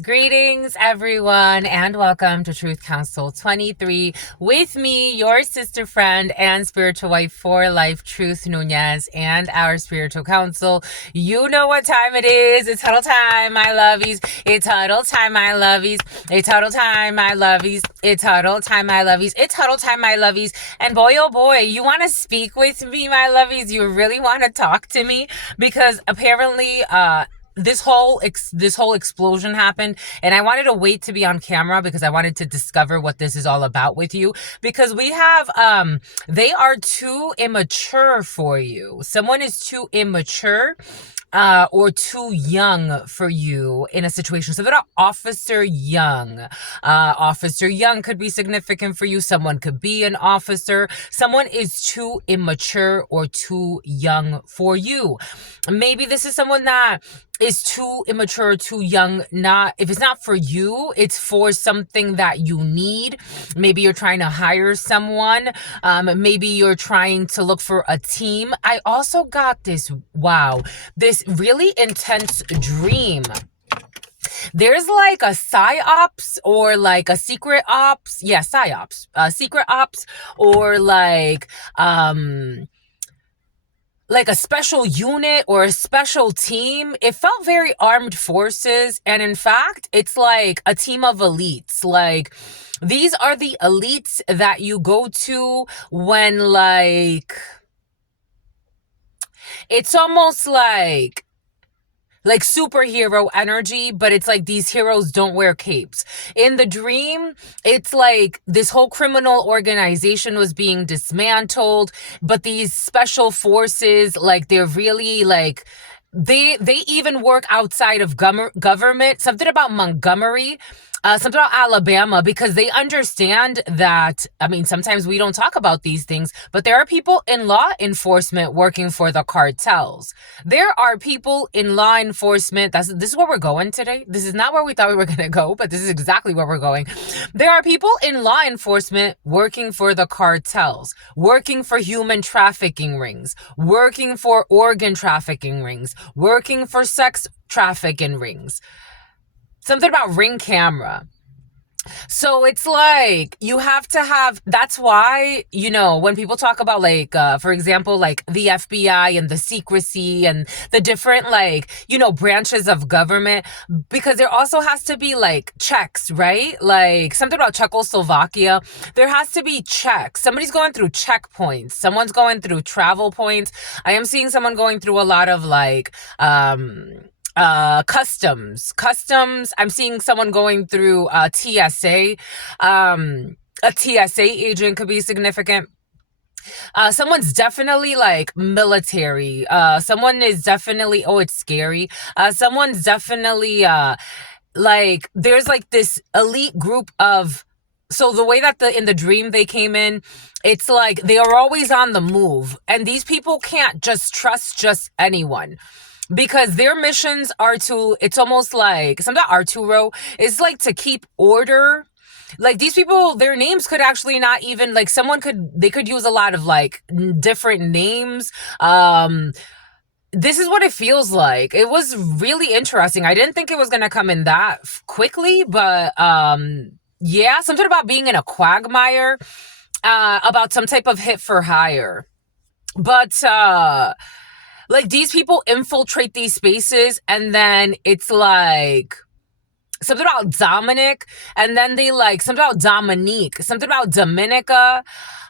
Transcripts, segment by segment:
Greetings, everyone, and welcome to Truth Council 23 with me, your sister friend and spiritual wife for life, Truth Nunez, and our spiritual council. You know what time it is. It's huddle time, my lovies. It's huddle time, my lovies. It's huddle time, my lovies. It's huddle time, my lovies. It's huddle time, my lovies. And boy, oh boy, you want to speak with me, my lovies? You really want to talk to me? Because apparently, this whole explosion happened, and I wanted to wait to be on camera because I wanted to discover what this is all about with you, because we have they are too immature for you. Someone is too immature or too young for you in a situation. So that Officer Young. Officer Young could be significant for you. Someone could be an officer. Someone is too immature or too young for you. Maybe this is someone that is too immature, too young. Not if it's not for you, it's for something that you need. Maybe you're trying to hire someone. Maybe you're trying to look for a team. I also got this really intense dream. There's like a psyops or like a secret ops. Yeah, psyops. Secret ops or like a special unit or a special team. It felt very armed forces. And in fact, it's like a team of elites. Like, these are the elites that you go to when, like, it's almost like superhero energy, but it's like these heroes don't wear capes. In the dream, it's like this whole criminal organization was being dismantled, but these special forces, like, they're really like, they even work outside of government. Something about Montgomery, something about Alabama, because they understand that, I mean, sometimes we don't talk about these things, but there are people in law enforcement working for the cartels. There are people in law enforcement. This is where we're going today. This is not where we thought we were going to go, but this is exactly where we're going. There are people in law enforcement working for the cartels, working for human trafficking rings, working for organ trafficking rings, working for sex trafficking rings. Something about Ring camera. So it's like, you have to have, that's why, when people talk about, like, for example, like the FBI and the secrecy and the different, like, branches of government, because there also has to be, like, checks, right? Like, something about Czechoslovakia, there has to be checks. Somebody's going through checkpoints. Someone's going through travel points. I am seeing someone going through a lot of, like, customs. I'm seeing someone going through TSA. A TSA agent could be significant. Someone's definitely like military. Someone is definitely, oh, it's scary. Someone's definitely like, there's like this elite group of, so the way that in the dream they came in, it's like they are always on the move, and these people can't just trust just anyone, because their missions are it's almost like something Arturo is like to keep order. Like, these people, their names could actually not even, like, they could use a lot of like different names. This is what it feels like. It was really interesting. I didn't think it was gonna come in that quickly, but yeah, something about being in a quagmire, about some type of hit for hire. But like, these people infiltrate these spaces, and then it's like something about Dominic, and then they like something about Dominique, something about Dominica,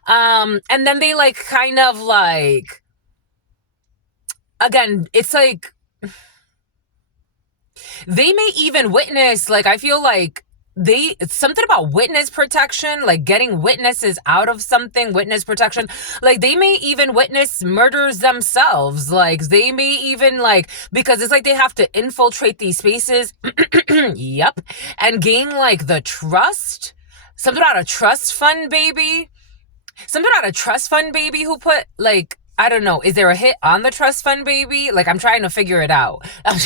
and then they like kind of like, again, it's like they may even witness, like, I feel like it's something about witness protection, like getting witnesses out of something, witness protection. Like, they may even witness murders themselves. Like, they may even, like, because it's like they have to infiltrate these spaces. Yep. And gain, like, the trust. Something about a trust fund baby. Something about a trust fund baby who put, like, I don't know. Is there a hit on the trust fund, baby? Like, I'm trying to figure it out. I'm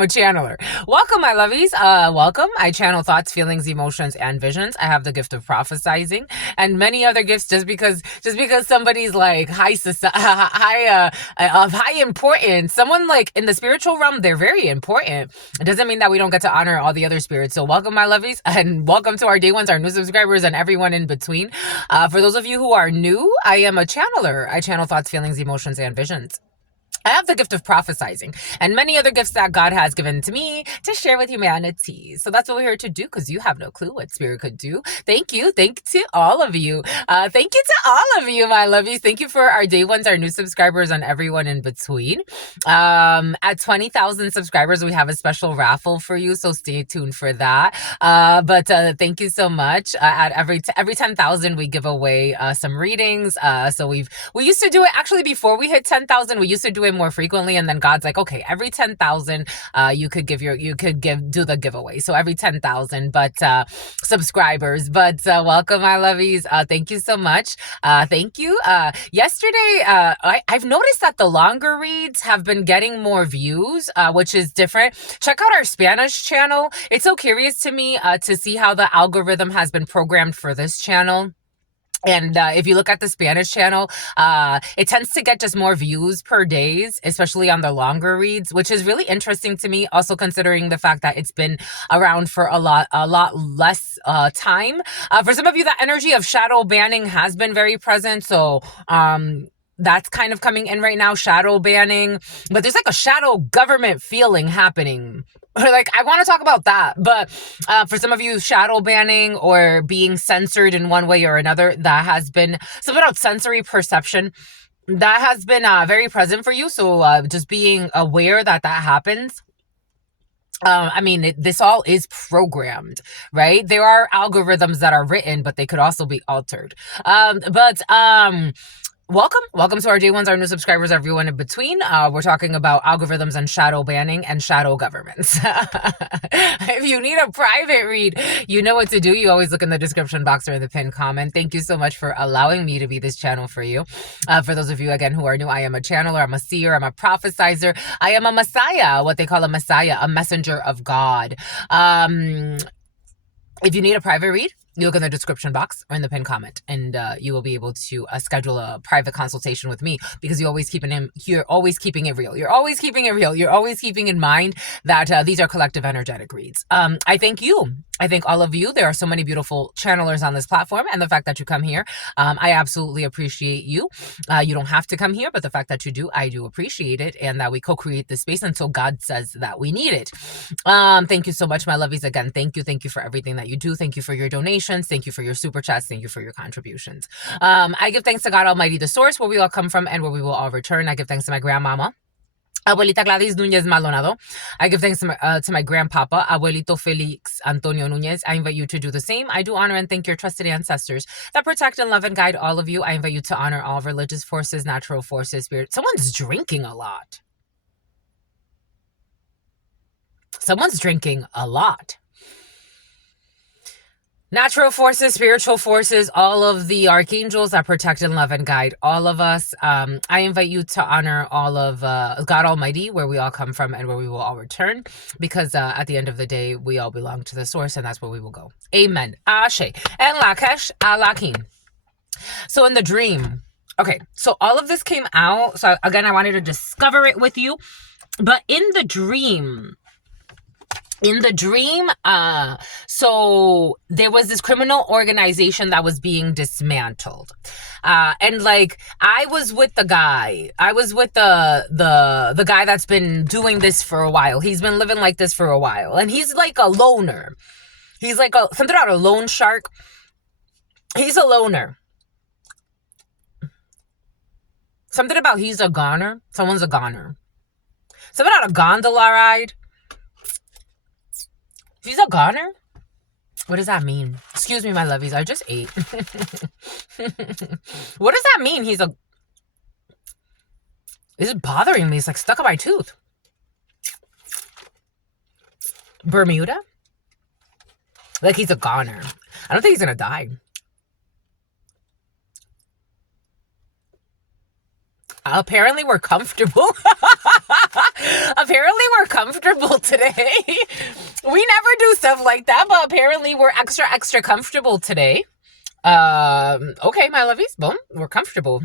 a channeler. Welcome, my lovies. Welcome. I channel thoughts, feelings, emotions, and visions. I have the gift of prophesizing and many other gifts. Just because somebody's like of high importance, someone like in the spiritual realm, they're very important. It doesn't mean that we don't get to honor all the other spirits. So welcome, my lovies, and welcome to our day ones, our new subscribers, and everyone in between. For those of you who are new, I am a channeler. I channel thoughts, feelings, emotions, and visions. I have the gift of prophesizing and many other gifts that God has given to me to share with humanity. So that's what we're here to do, because you have no clue what spirit could do. Thank you. Thank you to all of you. Thank you to all of you, my lovies. Thank you for our day ones, our new subscribers, and everyone in between. At 20,000 subscribers, we have a special raffle for you, so stay tuned for that. But thank you so much. At every 10,000, we give away some readings. So we used to do it actually before we hit 10,000. We used to do it more frequently, and then God's like, okay, every 10,000 you could do the giveaway. So every 10,000 subscribers. But welcome, my lovies. Thank you so much. Thank you. Yesterday, I've noticed that the longer reads have been getting more views, which is different. Check out our Spanish channel. It's so curious to me to see how the algorithm has been programmed for this channel. And if you look at the Spanish channel, it tends to get just more views per days, especially on the longer reads, which is really interesting to me. Also considering the fact that it's been around for a lot less time. For some of you, that energy of shadow banning has been very present. So, that's kind of coming in right now, shadow banning, but there's like a shadow government feeling happening. Like, I want to talk about that, but for some of you, shadow banning or being censored in one way or another, that has been something about sensory perception that has been very present for you. So just being aware that happens. I mean, this all is programmed, right? There are algorithms that are written, but they could also be altered. Welcome to our day ones, our new subscribers, everyone in between. We're talking about algorithms and shadow banning and shadow governments. If you need a private read, you know what to do. You always look in the description box or in the pinned comment. Thank you so much for allowing me to be this channel for you. For those of you, again, who are new, I am a channeler, I'm a seer, I'm a prophesizer, I am a messiah, what they call a messiah, a messenger of God. If you need a private read, you look in the description box or in the pinned comment, and you will be able to schedule a private consultation with me, because you're always keeping it real. You're always keeping it real. You're always keeping in mind that these are collective energetic reads. I thank you. I thank all of you. There are so many beautiful channelers on this platform, and the fact that you come here, I absolutely appreciate you. You don't have to come here, but the fact that you do, I do appreciate it, and that we co-create this space until God says that we need it. Thank you so much, my lovies. Again, thank you for everything that you do. Thank you for your donations. Thank you for your super chats. Thank you for your contributions. I give thanks to God Almighty, the source, where we all come from and where we will all return. I give thanks to my grandmama, Abuelita Gladys Núñez Maldonado. I give thanks to my grandpapa, Abuelito Felix Antonio Núñez. I invite you to do the same. I do honor and thank your trusted ancestors that protect and love and guide all of you. I invite you to honor all religious forces, natural forces, spirit. Someone's drinking a lot. Someone's drinking a lot. Natural forces, spiritual forces, all of the archangels that protect and love and guide all of us. I invite you to honor all of God Almighty, where we all come from and where we will all return, because at the end of the day, we all belong to the source, and that's where we will go. Amen. Ashe. And Lakesh Alakin. So in the dream, okay, so all of this came out. So again, I wanted to discover it with you. But in the dream, so there was this criminal organization that was being dismantled. And like, I was with the guy. I was with the guy that's been doing this for a while. He's been living like this for a while. And he's like a loner. He's like something about a loan shark. He's a loner. Something about he's a goner. Someone's a goner. Something about a gondola ride. He's a goner? What does that mean? Excuse me, my lovies. I just ate. What does that mean? This is bothering me. It's like stuck on my tooth. Bermuda? Like he's a goner. I don't think he's going to die. Apparently we're comfortable. Apparently we're comfortable today. We never do stuff like that, but apparently we're extra comfortable today. Okay, my lovies, boom, we're comfortable.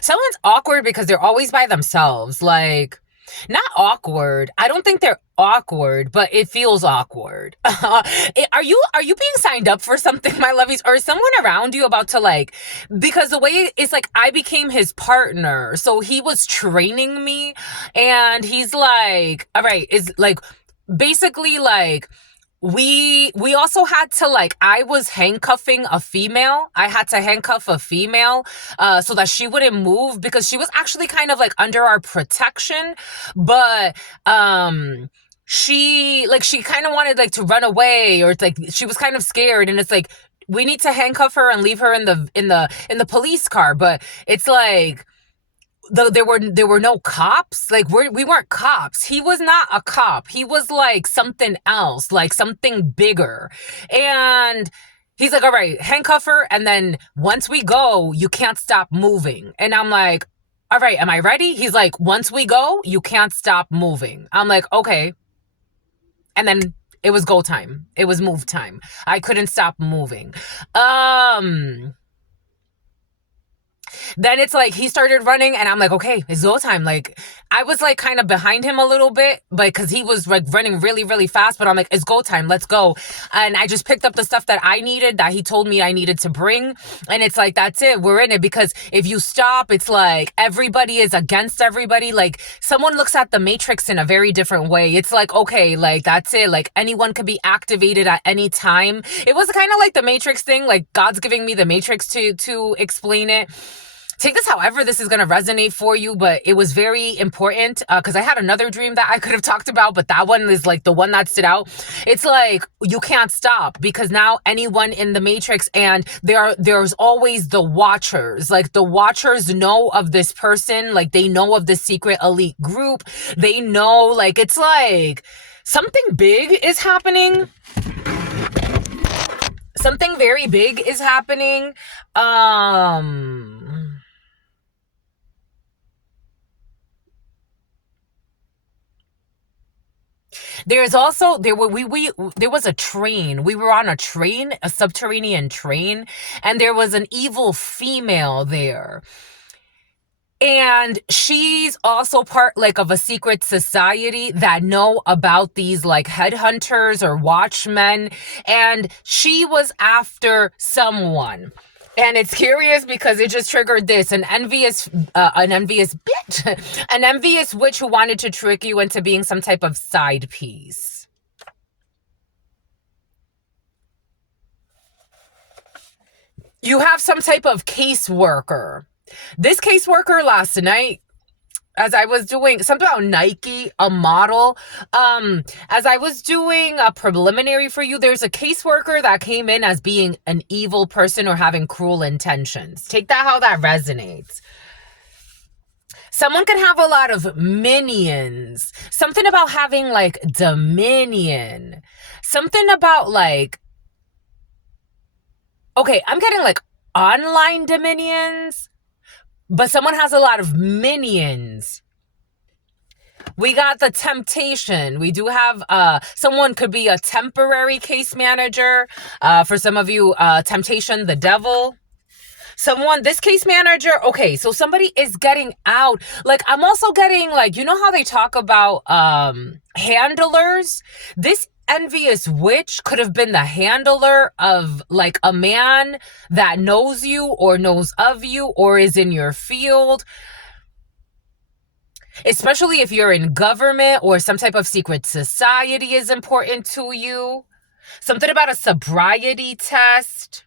Someone's awkward because they're always by themselves. Like, not awkward. I don't think they're awkward, but it feels awkward. Are you being signed up for something, my lovies, or is someone around you about to like? Because the way it's like, I became his partner, so he was training me, and he's like, all right, is like basically like we also had to like, I was handcuffing a female. I had to handcuff a female so that she wouldn't move, because she was actually kind of like under our protection, but she kind of wanted like to run away, or it's like she was kind of scared, and it's like we need to handcuff her and leave her in the police car. But it's like there were no cops. Like we weren't cops. He was not a cop. He was like something else, like something bigger. And he's like, all right, handcuff her, and then once we go, you can't stop moving. And I'm like, all right, am I ready? He's like, once we go, you can't stop moving. I'm like, okay. And then it was go time. It was move time. I couldn't stop moving. Then it's like he started running, and I'm like, okay, it's go time. Like, I was like kind of behind him a little bit, but because he was like running really fast, but I'm like, it's go time, let's go. And I just picked up the stuff that I needed, that he told me I needed to bring. And it's like, that's it, we're in it. Because if you stop, it's like everybody is against everybody. Like, someone looks at the Matrix in a very different way. It's like, okay, like that's it. Like, anyone could be activated at any time. It was kind of like the Matrix thing. Like, God's giving me the Matrix to explain it. Take this however this is going to resonate for you, but it was very important because I had another dream that I could have talked about, but that one is like the one that stood out. It's like, you can't stop, because now anyone in the Matrix, and there's always the watchers. Like, the watchers know of this person, like they know of this secret elite group. They know, like, it's like something big is happening. Something very big is happening. There's also there was a train. We were on a train, a subterranean train, and there was an evil female there. And she's also part like of a secret society that know about these like headhunters or watchmen, and she was after someone. And it's curious because it just triggered this: an envious bitch, an envious witch who wanted to trick you into being some type of side piece. You have some type of caseworker. This caseworker last night, as I was doing something about Nike, a model, as I was doing a preliminary for you, there's a caseworker that came in as being an evil person or having cruel intentions. Take that how that resonates. Someone can have a lot of minions. Something about having like dominion. Something about like, okay, I'm getting like online dominions, but someone has a lot of minions. We got the temptation. We do have someone could be a temporary case manager. For some of you, temptation, the devil. This case manager, okay, so somebody is getting out. Like, I'm also getting like, you know how they talk about handlers? This envious witch could have been the handler of like a man that knows you or knows of you or is in your field. Especially if you're in government or some type of secret society is important to you. Something about a sobriety test.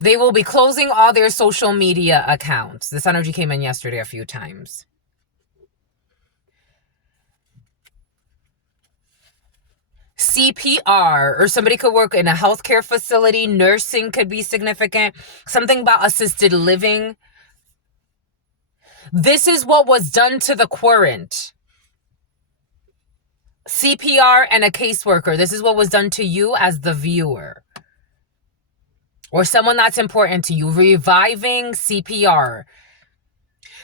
They will be closing all their social media accounts. This energy came in yesterday a few times. CPR, or somebody could work in a healthcare facility. Nursing could be significant. Something about assisted living. This is what was done to the current. CPR and a caseworker. This is what was done to you as the viewer or someone that's important to you. Reviving CPR.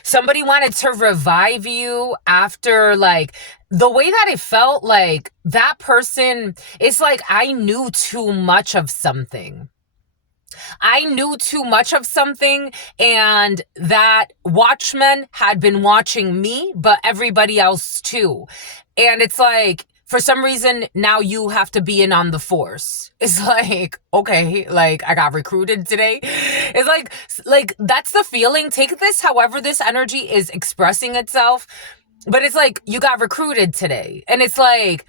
Somebody wanted to revive you after, like, the way that it felt, like that person, it's like I knew too much of something. I knew too much of something, and that watchman had been watching me, but everybody else too. And it's like, for some reason, now you have to be in on the force. It's like, okay, like I got recruited today. It's like that's the feeling. Take this however this energy is expressing itself. But it's like you got recruited today. And it's like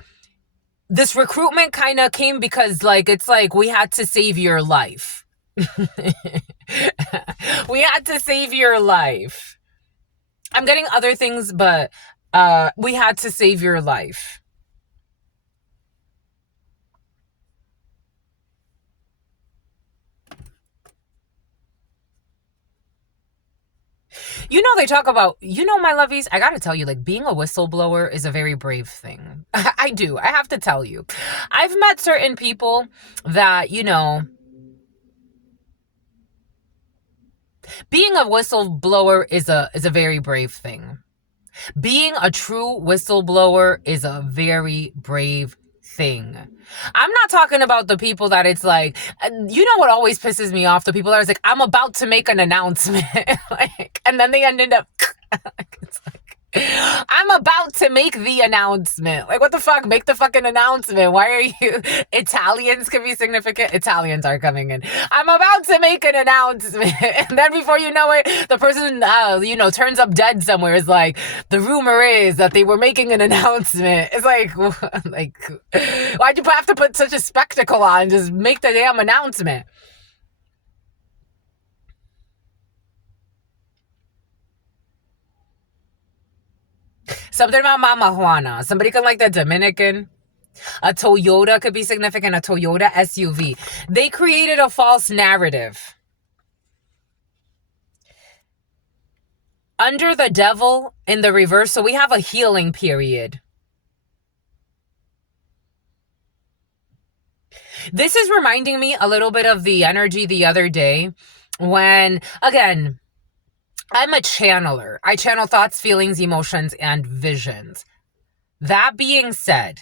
this recruitment kind of came because, like, it's like we had to save your life. We had to save your life. I'm getting other things, but we had to save your life. You know, they talk about, my lovies, I gotta tell you, like, being a whistleblower is a very brave thing. I do. I have to tell you. I've met certain people that, being a whistleblower is a very brave thing. Being a true whistleblower is a very brave thing. I'm not talking about the people that it's like, you know what always pisses me off? The people that are like, I'm about to make an announcement. Like, and then they ended up, it's like, I'm about to make the announcement. Like, what the fuck? Make the fucking announcement. Why are you... Italians can be significant. Italians are coming in. I'm about to make an announcement. And then before you know it, the person, turns up dead somewhere. Is like, the rumor is that they were making an announcement. It's like, why'd you have to put such a spectacle on? Just make the damn announcement. Something about Mama Juana. Somebody can like the Dominican. A Toyota could be significant. A Toyota SUV. They created a false narrative. Under the devil in the reverse. So we have a healing period. This is reminding me a little bit of the energy the other day when, again, I'm a channeler. I channel thoughts, feelings, emotions, and visions. That being said,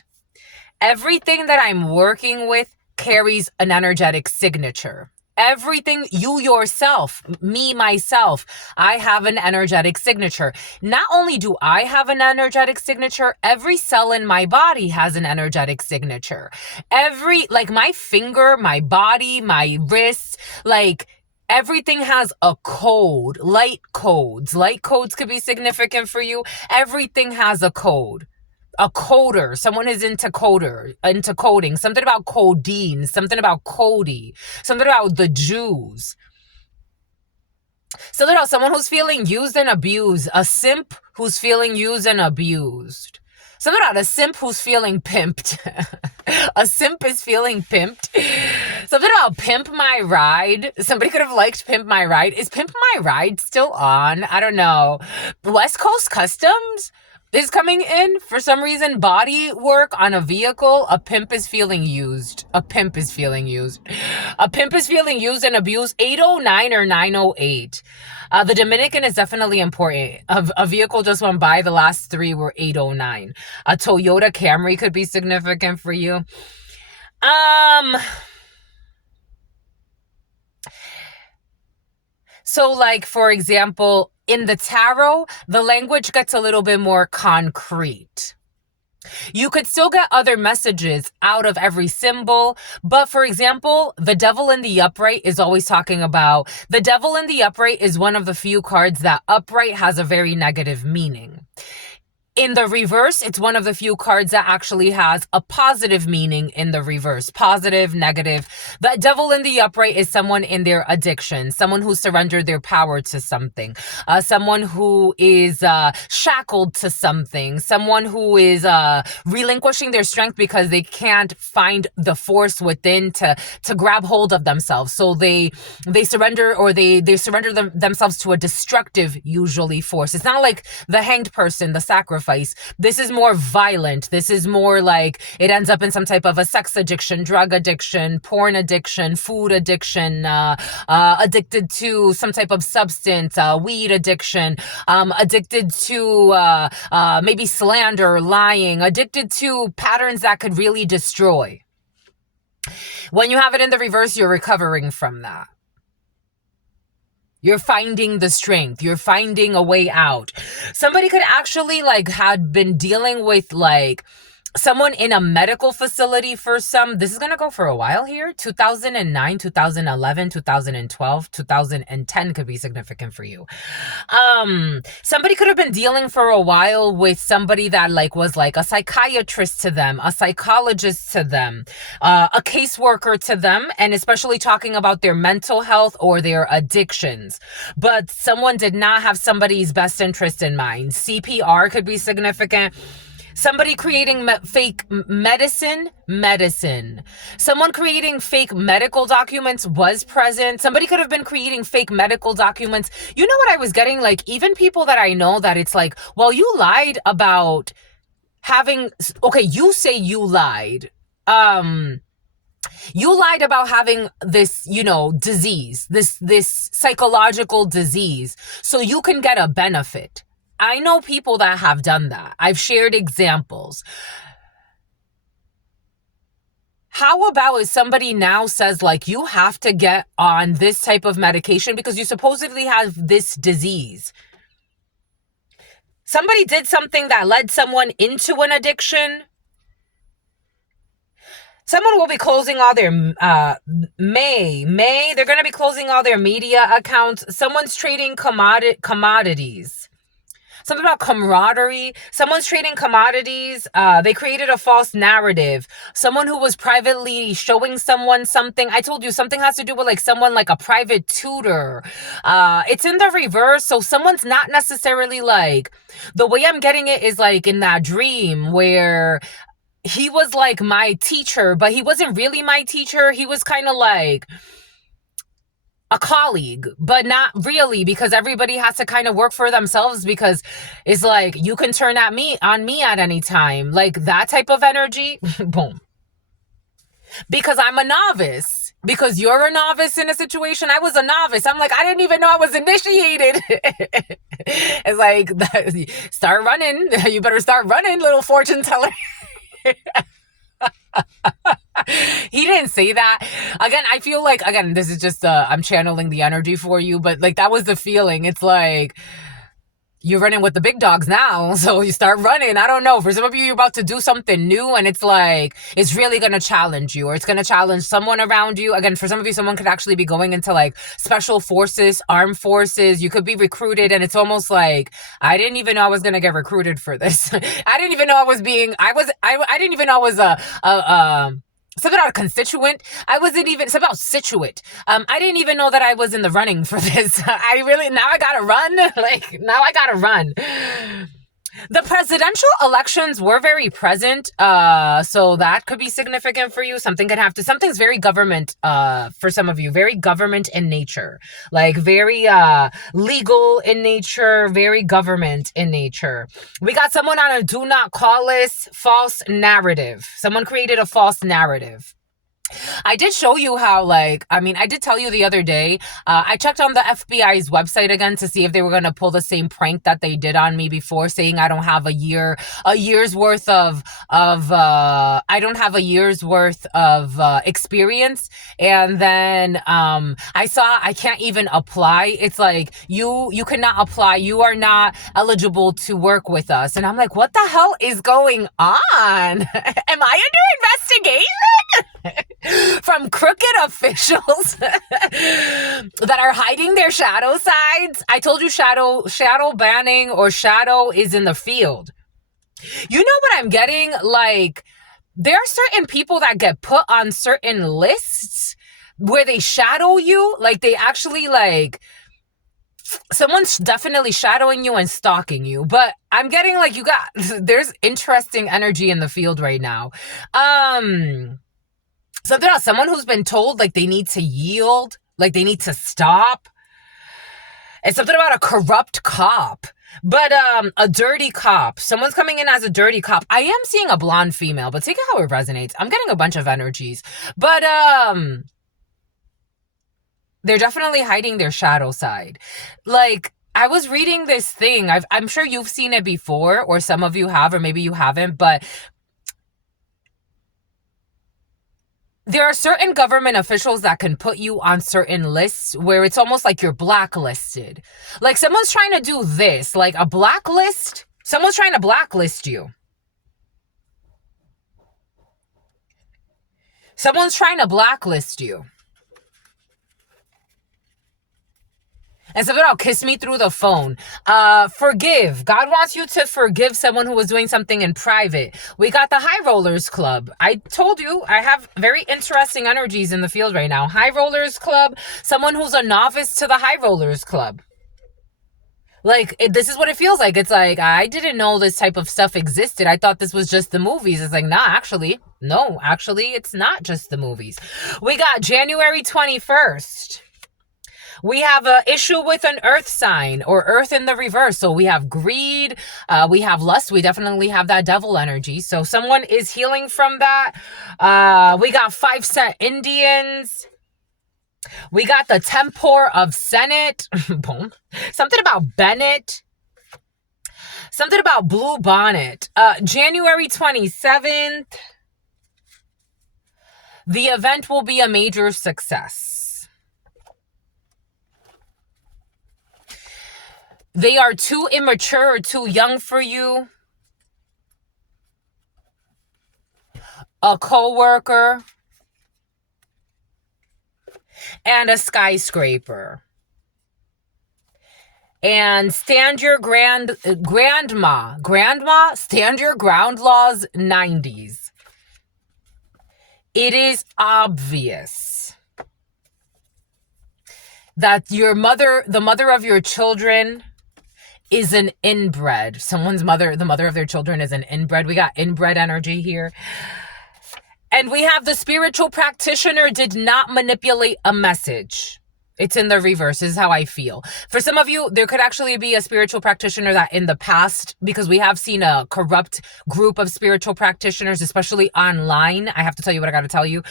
everything that I'm working with carries an energetic signature. Everything, you yourself, me, myself, I have an energetic signature. Not only do I have an energetic signature, every cell in my body has an energetic signature. Like my finger, my body, my wrist, like everything has a code. Light codes could be significant for you. Everything has a code. A coder, someone is into coding, something about codeine, something about Cody, something about the Jews, something about someone who's feeling used and abused, a simp who's feeling used and abused, something about a simp who's feeling pimped. A simp is feeling pimped. Something about Pimp My Ride. Somebody could have liked Pimp My Ride. Is Pimp My Ride still on? I don't know. West Coast Customs is coming in. For some reason, body work on a vehicle. A pimp is feeling used. A pimp is feeling used. A pimp is feeling used and abused. 809 or 908. The Dominican is definitely important. A vehicle just went by. The last three were 809. A Toyota Camry could be significant for you. So, like, for example, in the tarot, the language gets a little bit more concrete. You could still get other messages out of every symbol. But for example, the devil in the upright is always talking about, the devil in the upright is one of the few cards that upright has a very negative meaning. In the reverse, it's one of the few cards that actually has a positive meaning in the reverse. Positive, negative. The devil in the upright is someone in their addiction, someone who surrendered their power to something, someone who is shackled to something, someone who is relinquishing their strength because they can't find the force within to grab hold of themselves. So they surrender, or they surrender themselves to a destructive, usually, force. It's not like the hanged person, the sacrifice. sacrifice. This is more violent. This is more like it ends up in some type of a sex addiction, drug addiction, porn addiction, food addiction, addicted to some type of substance, weed addiction, addicted to maybe slander, lying, addicted to patterns that could really destroy. When you have it in the reverse, you're recovering from that. You're finding the strength. You're finding a way out. Somebody could actually had been dealing with someone in a medical facility for this is going to go for a while here. 2009, 2011, 2012, 2010 could be significant for you. Somebody could have been dealing for a while with somebody that was a psychiatrist to them, a psychologist to them, a caseworker to them, and especially talking about their mental health or their addictions. But someone did not have somebody's best interest in mind. CPR could be significant. Somebody creating fake medicine. Someone creating fake medical documents was present. Somebody could have been creating fake medical documents. You know what I was getting? Even people that I know that it's well, you lied about having, okay, you say you lied. You lied about having this, disease, this psychological disease, so you can get a benefit. I know people that have done that. I've shared examples. How about if somebody now says you have to get on this type of medication because you supposedly have this disease? Somebody did something that led someone into an addiction. Someone will be closing all their, they're going to be closing all their media accounts. Someone's trading commodities. Something about camaraderie. Someone's trading commodities. They created a false narrative. Someone who was privately showing someone something. I told you something has to do with someone a private tutor. It's in the reverse. So someone's not necessarily the way I'm getting it is in that dream where he was my teacher, but he wasn't really my teacher. He was kind of a colleague, but not really, because everybody has to kind of work for themselves, because it's you can turn on me at any time, that type of energy. Boom. Because I'm a novice, because you're a novice in a situation. I was a novice. I'm I didn't even know I was initiated. It's start running. You better start running, little fortune teller. He didn't say that. Again, I feel again, this is just, I'm channeling the energy for you, but that was the feeling. It's you're running with the big dogs now, so you start running. I don't know. For some of you, you're about to do something new, and it's it's really going to challenge you, or it's going to challenge someone around you. Again, for some of you, someone could actually be going into special forces, armed forces. You could be recruited, and it's almost I didn't even know I was going to get recruited for this. I didn't even know I didn't even know I was something about a constituent. I wasn't even, something about situate. I didn't even know that I was in the running for this. Now I gotta run. Now I gotta run. The presidential elections were very present, so that could be significant for you. Something's very government, for some of you, very government in nature, very legal in nature, very government in nature. We got someone on a do not call list, false narrative. Someone created a false narrative. I did show you how, I did tell you the other day, I checked on the FBI's website again to see if they were going to pull the same prank that they did on me before, saying I don't have a year's worth of experience. And then, I saw I can't even apply. It's you cannot apply. You are not eligible to work with us. And I'm what the hell is going on? Am I under investigation? From crooked officials that are hiding their shadow sides? I told you shadow banning, or shadow is in the field. You know what I'm getting? There are certain people that get put on certain lists where they shadow you. They actually someone's definitely shadowing you and stalking you. But I'm getting there's interesting energy in the field right now. Something else, someone who's been told they need to yield, they need to stop. It's something about a corrupt cop. But a dirty cop. Someone's coming in as a dirty cop. I am seeing a blonde female, but take it how it resonates. I'm getting a bunch of energies. But they're definitely hiding their shadow side. Like, I was reading this thing. I'm sure you've seen it before, or some of you have, or maybe you haven't, but there are certain government officials that can put you on certain lists where it's almost like you're blacklisted. Like, someone's trying to do this, like a blacklist. Someone's trying to blacklist you. Someone's trying to blacklist you. And something about kiss me through the phone. Forgive. God wants you to forgive someone who was doing something in private. We got the High Rollers Club. I told you I have very interesting energies in the field right now. High Rollers Club. Someone who's a novice to the High Rollers Club. Like, this is what it feels like. It's like, I didn't know this type of stuff existed. I thought this was just the movies. It's like, nah, actually. No, actually, it's not just the movies. We got January 21st. We have an issue with an earth sign or earth in the reverse. So we have greed, we have lust. We definitely have that devil energy. So someone is healing from that. We got 5-cent Indians. We got the tempor of Senate. Boom. Something about Bennett. Something about Blue Bonnet. January 27th. The event will be a major success. They are too immature or too young for you. A coworker. And a skyscraper. And stand your grandma, stand your ground laws 90s. It is obvious that your mother, the mother of your children, is an inbred. Someone's mother, the mother of their children is an inbred. We got inbred energy here. And we have the spiritual practitioner did not manipulate a message. It's in the reverse. This is how I feel. For some of you, there could actually be a spiritual practitioner that in the past, because we have seen a corrupt group of spiritual practitioners, especially online. I have to tell you what I got to tell you.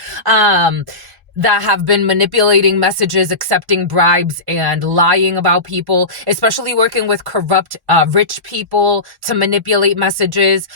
That have been manipulating messages, accepting bribes, and lying about people, especially working with corrupt rich people to manipulate messages.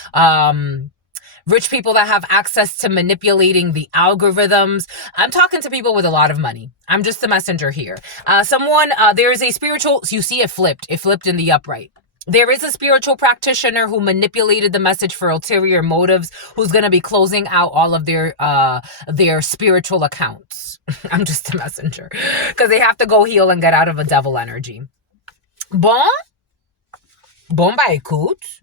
Rich people that have access to manipulating the algorithms. I'm talking to people with a lot of money. I'm just the messenger here. There is a spiritual, you see it flipped in the upright. There is a spiritual practitioner who manipulated the message for ulterior motives, who's going to be closing out all of their spiritual accounts. I'm just a messenger because they have to go heal and get out of a devil energy. Bon by écoute.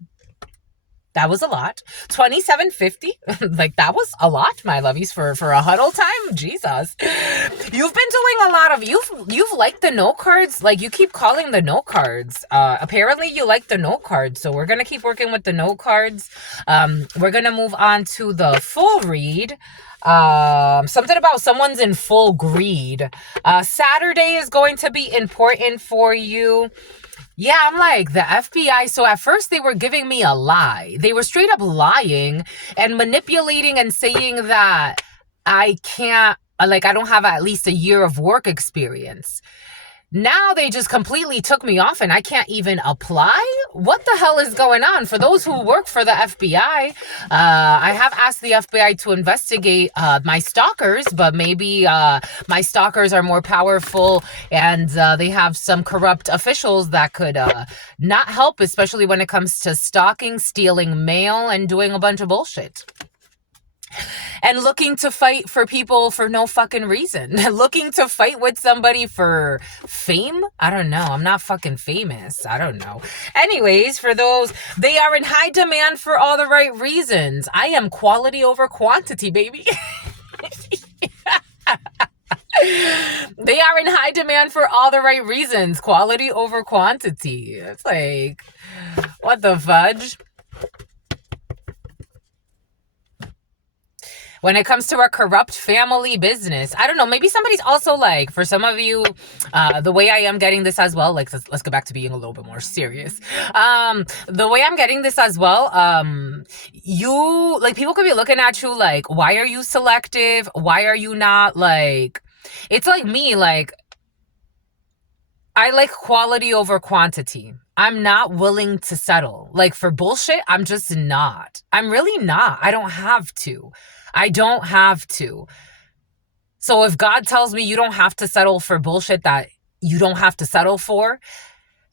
That was a lot. $27.50. Like, that was a lot, my lovies, for a huddle time. Jesus. You've been doing a lot of, you've liked the note cards. Like, you keep calling the note cards. Apparently you like the note cards. So we're going to keep working with the note cards. We're going to move on to the full read. Something about someone's in full greed. Saturday is going to be important for you. Yeah, I'm like, the FBI. So at first they were giving me a lie. They were straight up lying and manipulating and saying that I can't, like, I don't have at least a year of work experience. Now they just completely took me off and I can't even apply? What the hell is going on? For those who work for the FBI, I have asked the FBI to investigate my stalkers, but maybe my stalkers are more powerful and they have some corrupt officials that could not help, especially when it comes to stalking, stealing mail, and doing a bunch of bullshit. And looking to fight for people for no fucking reason. Looking to fight with somebody for fame? I don't know. I'm not fucking famous. I don't know. Anyways, for those, they are in high demand for all the right reasons. I am quality over quantity, baby. They are in high demand for all the right reasons. Quality over quantity. It's like, what the fudge? when it comes to a corrupt family business. I don't know. Maybe somebody's also like, for some of you, the way I am getting this as well, like, let's go back to being a little bit more serious. The way I'm getting this as well, you, like, people could be looking at you like, why are you selective? Why are you not like, it's like me, like, I like quality over quantity. I'm not willing to settle. Like, for bullshit, I'm just not. I'm really not. I don't have to. I don't have to. So if God tells me you don't have to settle for bullshit that you don't have to settle for,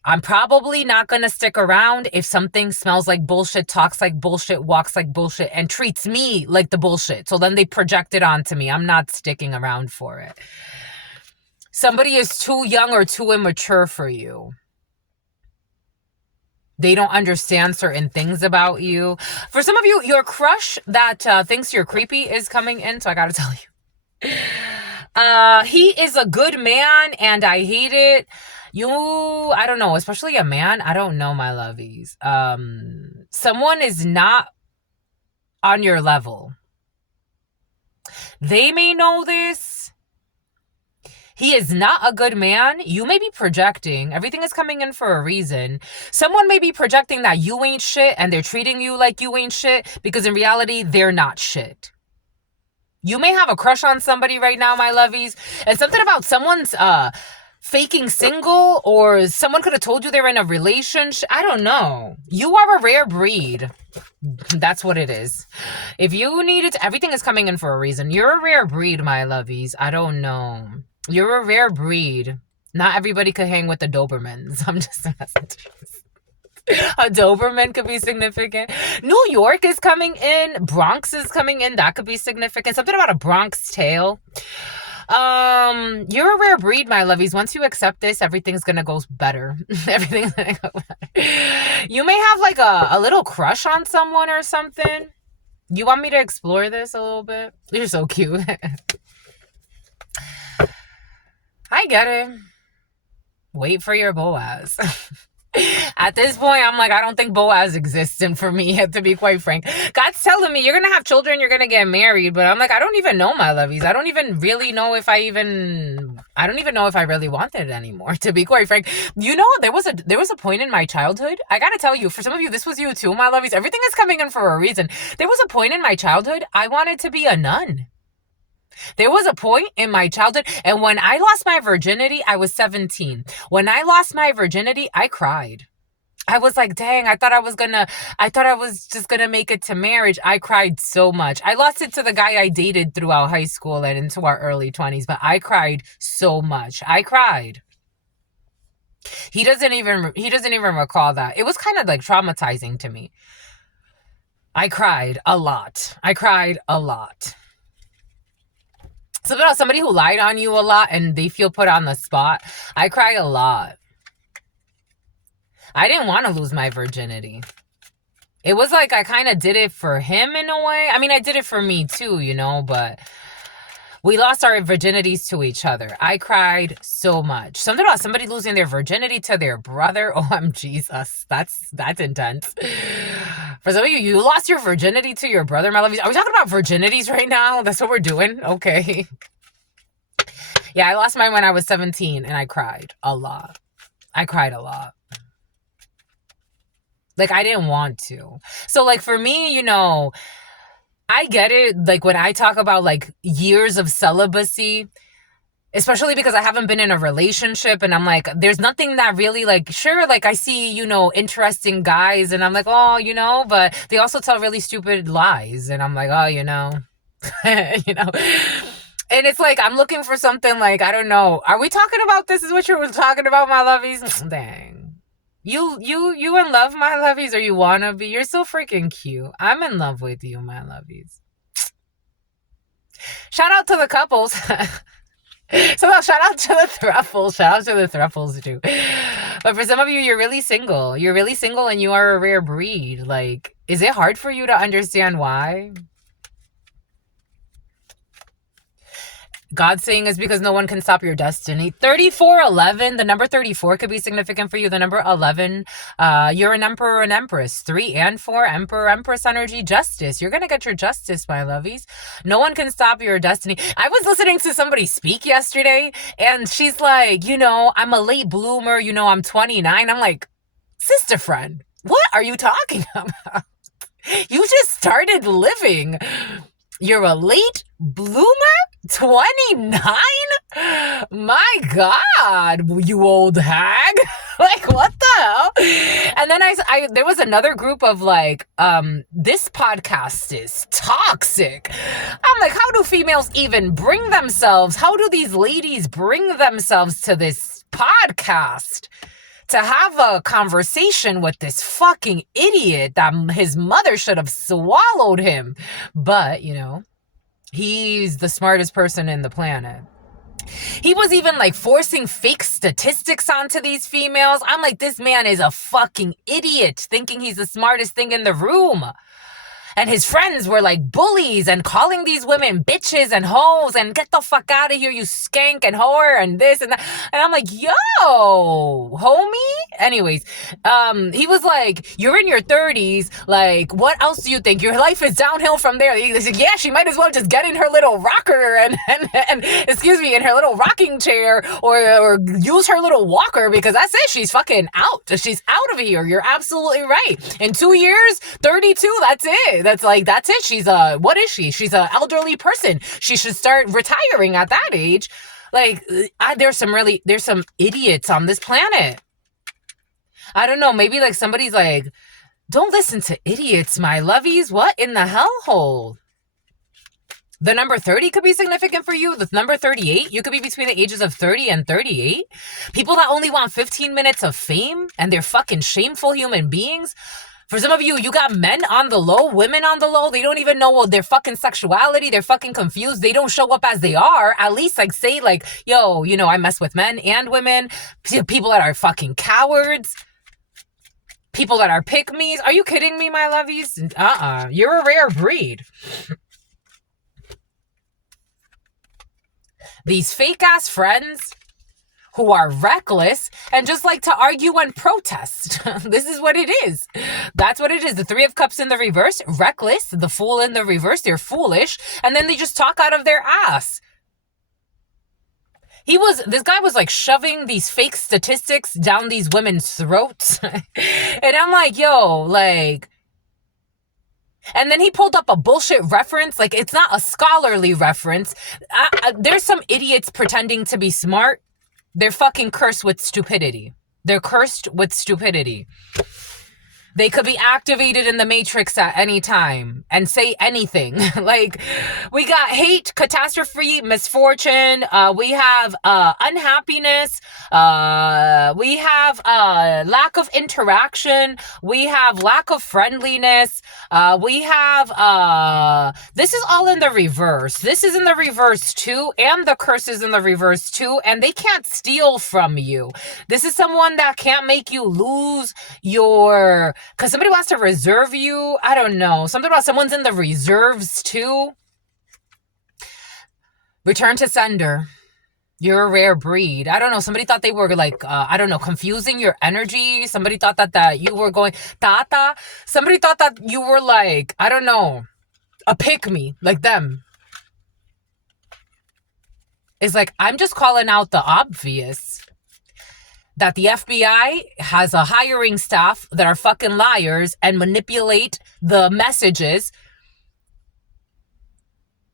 I'm probably not going to stick around if something smells like bullshit, talks like bullshit, walks like bullshit, and treats me like the bullshit. So then they project it onto me. I'm not sticking around for it. Somebody is too young or too immature for you. They don't understand certain things about you. For some of you, your crush that thinks you're creepy is coming in, so I gotta tell you. He is a good man, and I hate it. I don't know, especially a man. I don't know, my lovies. Someone is not on your level. They may know this. He is not a good man. You may be projecting. Everything is coming in for a reason. Someone may be projecting that you ain't shit and they're treating you like you ain't shit because in reality, they're not shit. You may have a crush on somebody right now, my lovies, and something about someone's faking single, or someone could have told you they're in a relationship. I don't know. You are a rare breed. That's what it is. If you need it, everything is coming in for a reason. You're a rare breed, my lovies. I don't know. You're a rare breed. Not everybody could hang with the Dobermans. I'm just a Doberman could be significant. New York is coming in. Bronx is coming in. That could be significant. Something about a Bronx tale. You're a rare breed, my lovies. Once you accept this, everything's gonna go better. Everything's gonna go better. You may have like a little crush on someone or something. You want me to explore this a little bit? You're so cute. I get it. Wait for your Boaz. At this point, I'm like, I don't think Boaz exists for me, to be quite frank. God's telling me, you're going to have children, you're going to get married. But I'm like, I don't even know, my lovies. I don't even really know if I really wanted it anymore, to be quite frank. You know, there was a point in my childhood. I got to tell you, for some of you, this was you too, my lovies. Everything is coming in for a reason. There was a point in my childhood, I wanted to be a nun. There was a point in my childhood, and when I lost my virginity, I was 17. When I lost my virginity, I cried. I was like, dang, I thought I was just gonna make it to marriage. I cried so much. I lost it to the guy I dated throughout high school and into our early 20s, but I cried so much. I cried. He doesn't even recall that. It was kind of like traumatizing to me. I cried a lot. Something about somebody who lied on you a lot and they feel put on the spot. I cry a lot. I didn't want to lose my virginity. It was like I kind of did it for him in a way. I mean, I did it for me too, you know, but we lost our virginities to each other. I cried so much. Something about somebody losing their virginity to their brother. Oh, I'm Jesus. That's intense. For some of you, you lost your virginity to your brother, my lovies. Are we talking about virginities right now? That's what we're doing? Okay. Yeah, I lost mine when I was 17, and I cried a lot. Like, I didn't want to. So, like, for me, you know, I get it. Like, when I talk about, like, years of celibacy, especially because I haven't been in a relationship, and I'm like, there's nothing that really, like, sure, like, I see, you know, interesting guys, and I'm like, oh, you know, but they also tell really stupid lies, and I'm like, oh, you know, you know, and it's like, I'm looking for something, like, I don't know, are we talking about this is what you're talking about, my lovies? Dang. You in love, my lovies, or you wanna be? You're so freaking cute. I'm in love with you, my lovies. Shout out to the couples. So no, shout out to the thruffles. Shout out to the thruffles too. But for some of you, you're really single. You're really single and you are a rare breed. Like, is it hard for you to understand why? God's saying is because no one can stop your destiny. 3411, the number 34 could be significant for you. The number 11, you're an emperor and empress. 3 and 4, emperor, empress energy, justice. You're going to get your justice, my lovies. No one can stop your destiny. I was listening to somebody speak yesterday, and she's like, I'm a late bloomer. I'm 29. I'm like, sister friend, what are you talking about? You just started living. You're a late bloomer? 29? My God, you old hag. Like, what the hell? And then there was another group of like, this podcast is toxic. I'm like, how do females even bring themselves? How do these ladies bring themselves to this podcast? To have a conversation with this fucking idiot that his mother should have swallowed him. But, he's the smartest person in the planet. He was even like forcing fake statistics onto these females. I'm like, this man is a fucking idiot thinking he's the smartest thing in the room. And his friends were like bullies and calling these women bitches and hoes and get the fuck out of here, you skank and whore and this and that. And I'm like, yo, homie. Anyways, he was like, you're in your 30s. Like, what else do you think? Your life is downhill from there. He said, yeah, she might as well just get in her little rocker and excuse me, in her little rocking chair or use her little walker because that's it. She's fucking out. She's out of here. You're absolutely right. In 2 years, 32, that's it. That's it. She's what is she? She's an elderly person. She should start retiring at that age. Like, there's some idiots on this planet. I don't know. Maybe like somebody's like, don't listen to idiots, my lovies. What in the hellhole? The number 30 could be significant for you. The number 38, you could be between the ages of 30 and 38. People that only want 15 minutes of fame and they're fucking shameful human beings. For some of you, you got men on the low, women on the low. They don't even know their fucking sexuality. They're fucking confused. They don't show up as they are. At least like say like, yo, I mess with men and women. People that are fucking cowards. People that are pick-me's. Are you kidding me, my lovies? You're a rare breed. These fake-ass friends who are reckless and just like to argue and protest. This is what it is. That's what it is. The 3 of Cups in the reverse, reckless. The Fool in the reverse, they're foolish. And then they just talk out of their ass. This guy was like shoving these fake statistics down these women's throats. And I'm like, yo, like... And then he pulled up a bullshit reference. Like, it's not a scholarly reference. There's some idiots pretending to be smart. They're fucking cursed with stupidity. They're cursed with stupidity. They could be activated in the Matrix at any time and say anything. Like, we got hate, catastrophe, misfortune. We have unhappiness. We have lack of interaction. We have lack of friendliness. We have, this is all in the reverse. This is in the reverse too. And the curse is in the reverse too. And they can't steal from you. This is someone that can't make you lose your... Because somebody wants to reserve you. I don't know. Something about someone's in the reserves too. Return to sender. You're a rare breed. I don't know. Somebody thought they were like, confusing your energy. Somebody thought that you were going, Tata. Somebody thought that you were like, I don't know, a pick-me, like them. It's like, I'm just calling out the obvious. That the FBI has a hiring staff that are fucking liars and manipulate the messages.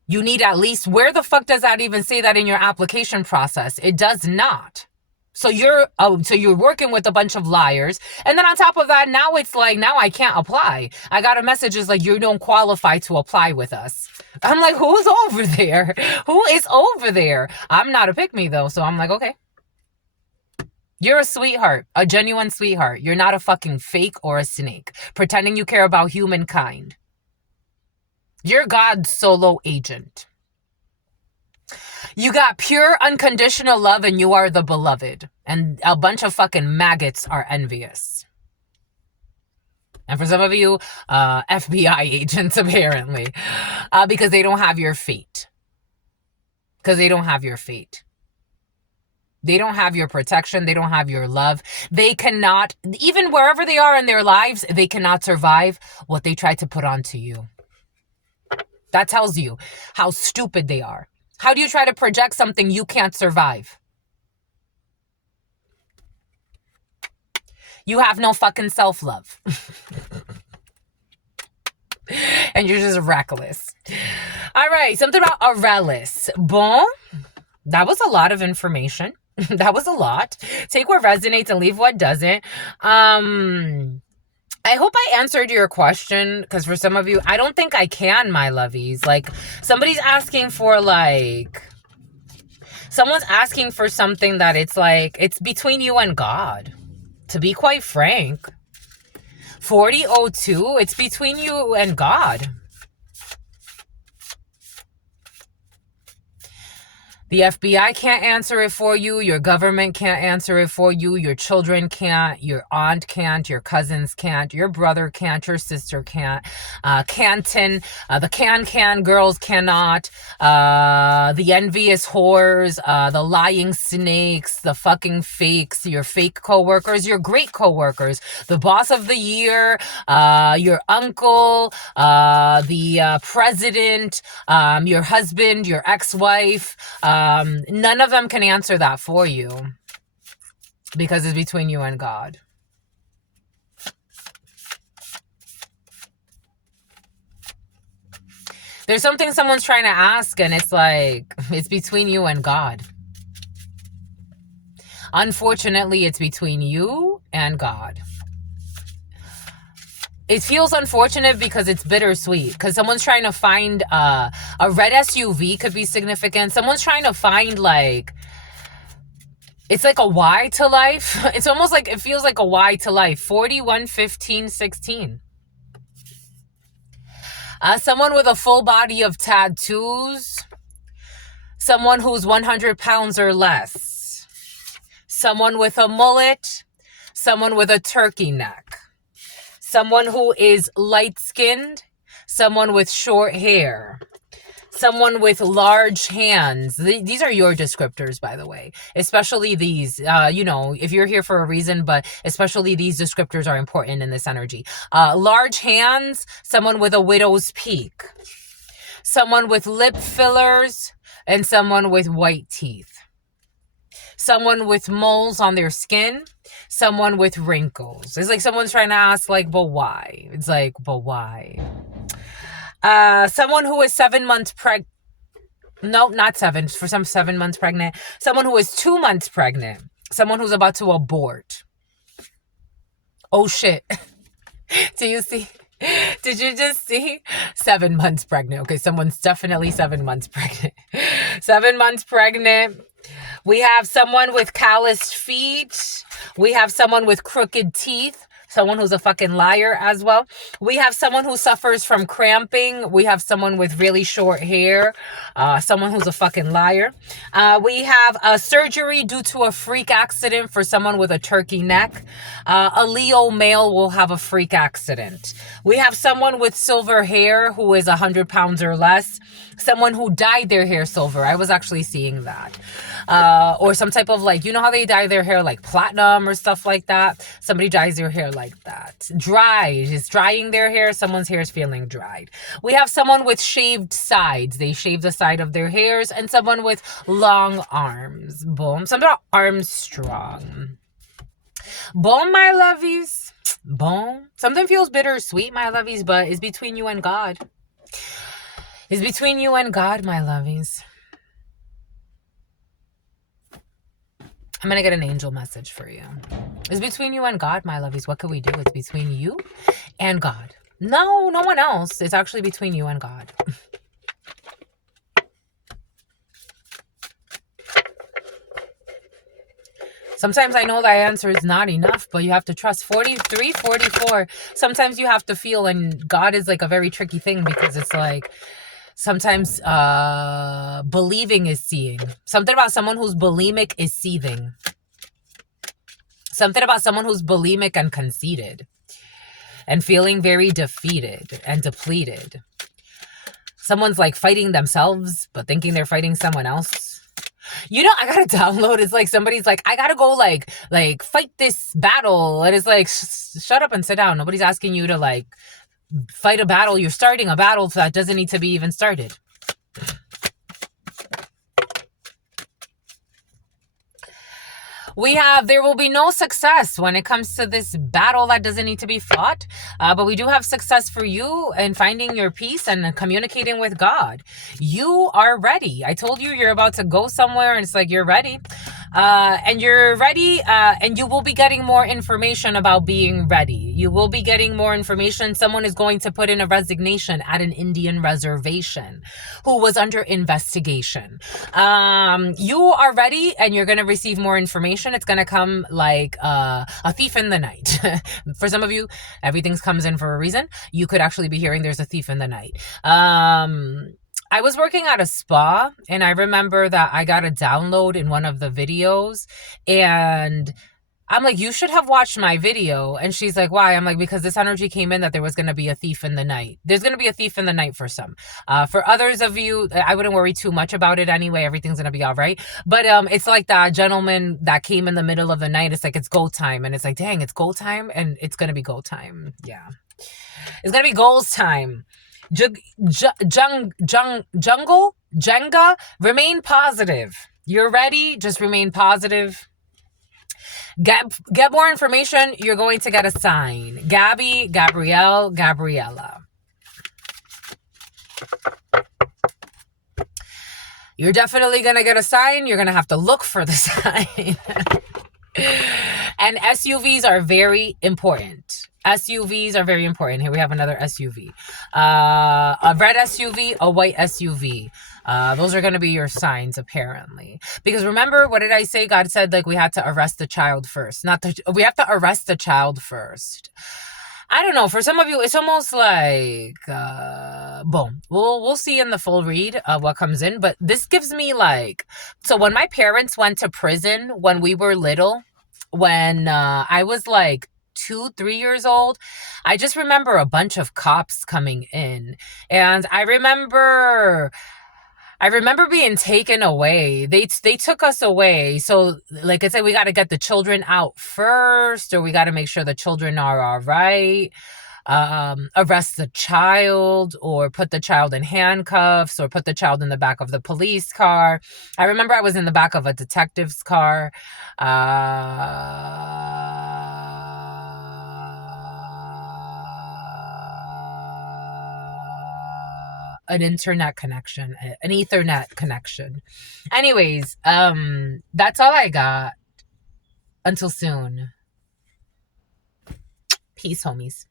You need at least, where the fuck does that even say that in your application process? It does not. So you're working with a bunch of liars. And then on top of that, now it's like, now I can't apply. I got a message is like, you don't qualify to apply with us. I'm like, who's over there? Who is over there? I'm not a pick-me though. So I'm like, okay. You're a sweetheart, a genuine sweetheart. You're not a fucking fake or a snake, pretending you care about humankind. You're God's solo agent. You got pure unconditional love and you are the beloved. And a bunch of fucking maggots are envious. And for some of you, FBI agents apparently, because they don't have your fate. because they don't have your fate. They don't have your protection. They don't have your love. They cannot, even wherever they are in their lives, they cannot survive what they tried to put onto you. That tells you how stupid they are. How do you try to project something you can't survive? You have no fucking self-love. And you're just reckless. All right, something about Aurelius. Bon, that was a lot of information. That was a lot. Take what resonates and leave what doesn't. I hope I answered your question, because for some of you, I don't think I can, my lovies. Like, somebody's asking for, like, someone's asking for something that it's like, it's between you and God. To be quite frank, 4002, it's between you and God. The FBI can't answer it for you. Your government can't answer it for you. Your children can't. Your aunt can't. Your cousins can't. Your brother can't. Your sister can't. Canton. The can girls cannot. The envious whores. The lying snakes. The fucking fakes. Your fake coworkers. Your great coworkers. The boss of the year. Your uncle. The president. Your husband. Your ex-wife. None of them can answer that for you, because it's between you and God. There's something someone's trying to ask, and it's like, it's between you and God. Unfortunately, it's between you and God. It feels unfortunate because it's bittersweet. Because someone's trying to find a red SUV could be significant. Someone's trying to find, like, it's like a why to life. It's almost like, it feels like a why to life. 41, 15, 16. Someone with a full body of tattoos. Someone who's 100 pounds or less. Someone with a mullet. Someone with a turkey neck. Someone who is light-skinned, someone with short hair, someone with large hands. These are your descriptors, by the way, especially these, if you're here for a reason, but especially these descriptors are important in this energy. Large hands, someone with a widow's peak, someone with lip fillers, and someone with white teeth. Someone with moles on their skin, someone with wrinkles. It's like someone's trying to ask, like, but why? It's like, but why? Someone who is 7 months pregnant. No, not 7. For some, 7 months pregnant. Someone who is 2 months pregnant. Someone who's about to abort. Oh, shit. Do you see? Did you just see? 7 months pregnant. Okay, someone's definitely 7 months pregnant. 7 months pregnant. We have someone with calloused feet. We have someone with crooked teeth. Someone who's a fucking liar as well. We have someone who suffers from cramping. We have someone with really short hair. Someone who's a fucking liar. We have a surgery due to a freak accident for someone with a turkey neck. A Leo male will have a freak accident. We have someone with silver hair who is 100 pounds or less. Someone who dyed their hair silver. I was actually seeing that. Or some type of, like, you know how they dye their hair like platinum or stuff like that? Somebody dyes their hair like that. Dried is drying their hair. Someone's hair is feeling dried. We have someone with shaved sides. They shave the side of their hairs. And someone with long arms. Boom. Something about Armstrong. Boom, my lovies. Boom. Something feels bittersweet, my lovies, but it's between you and God. It's between you and God, my lovies. I'm going to get an angel message for you. It's between you and God, my lovies. What can we do? It's between you and God. No one else. It's actually between you and God. Sometimes I know that answer is not enough, but you have to trust. 43, 44. Sometimes you have to feel, and God is like a very tricky thing, because it's like, sometimes believing is seeing. Something about someone who's bulimic is seething. Something about someone who's bulimic and conceited and feeling very defeated and depleted. someone's like fighting themselves, but thinking they're fighting someone else. You know, I gotta download. It's like somebody's like, I gotta go like fight this battle. And it's like, shut up and sit down. Nobody's asking you to like fight a battle. You're starting a battle that doesn't need to be even started. We have, there will be no success when it comes to this battle that doesn't need to be fought. But we do have success for you in finding your peace and communicating with God. You are ready. I told you you're about to go somewhere and it's like, you're ready. And you're ready, and you will be getting more information about being ready. You will be getting more information. Someone is going to put in a resignation at an Indian reservation who was under investigation. You are ready and you're going to receive more information. It's going to come like a thief in the night. For some of you, everything comes in for a reason. You could actually be hearing there's a thief in the night. I was working at a spa and I remember that I got a download in one of the videos and I'm like, you should have watched my video. And she's like, why? I'm like, because this energy came in that there was going to be a thief in the night. There's going to be a thief in the night for some. For others of you, I wouldn't worry too much about it anyway. Everything's going to be all right. But it's like that gentleman that came in the middle of the night. It's like, it's go time. And it's like, dang, it's go time. And it's going to be go time. Yeah. It's going to be goals time. Jungle, Jenga, remain positive. You're ready. Just remain positive. Get more information. You're going to get a sign. Gabby, Gabrielle, Gabriella. You're definitely going to get a sign. You're going to have to look for the sign. And SUVs are very important. SUVs are very important. Here we have another SUV. A red SUV, a white SUV. Those are going to be your signs, apparently. Because remember, what did I say? God said, like, we had to arrest the child first. We have to arrest the child first. I don't know. For some of you, it's almost like, boom. We'll see in the full read what comes in. But this gives me like, so when my parents went to prison when we were little, when I was like 2-3 years old, I just remember a bunch of cops coming in. And I remember being taken away. They took us away. So like I said, we got to get the children out first, or we got to make sure the children are all right. Arrest the child, or put the child in handcuffs, or put the child in the back of the police car. I remember I was in the back of a detective's car. An internet connection, an Ethernet connection. Anyways, that's all I got. Until soon. Peace, homies.